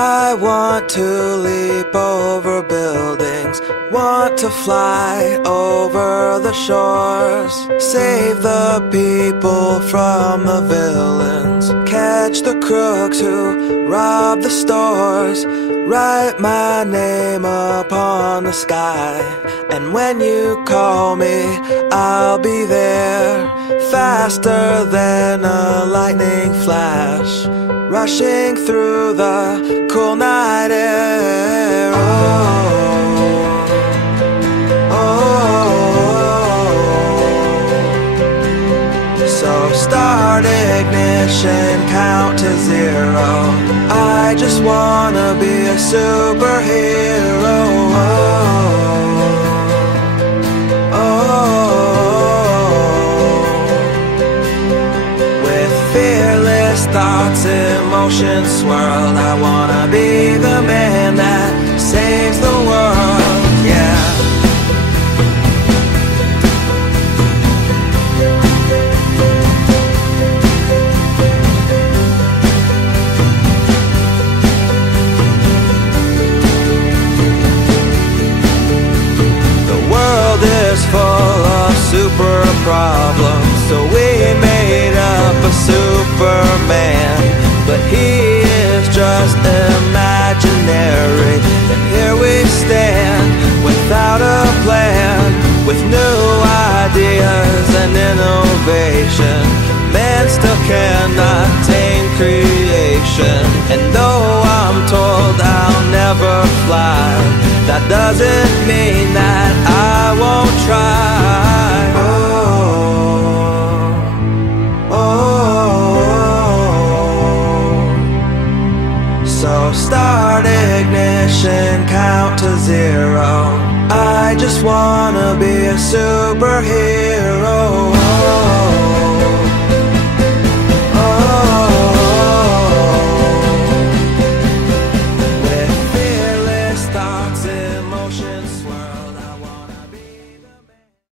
I want to leap over buildings, want to fly over the shores, save the people from the villains, catch the crooks who rob the stores, write my name upon the sky, and when you call me, I'll be there, faster than a lightning flash, rushing through the cool night air. So start ignition, count to zero. I just wanna be a superhero. Thoughts, emotions swirl. I wanna be the man that saves the world, yeah. The world is full of super problems, so we made up a Superman, but he is just imaginary. And here we stand without a plan, with new ideas and innovation. Man still cannot tame creation, and though I'm told I'll never fly, that doesn't mean that I won't try. So start ignition, count to zero. I just wanna be a superhero.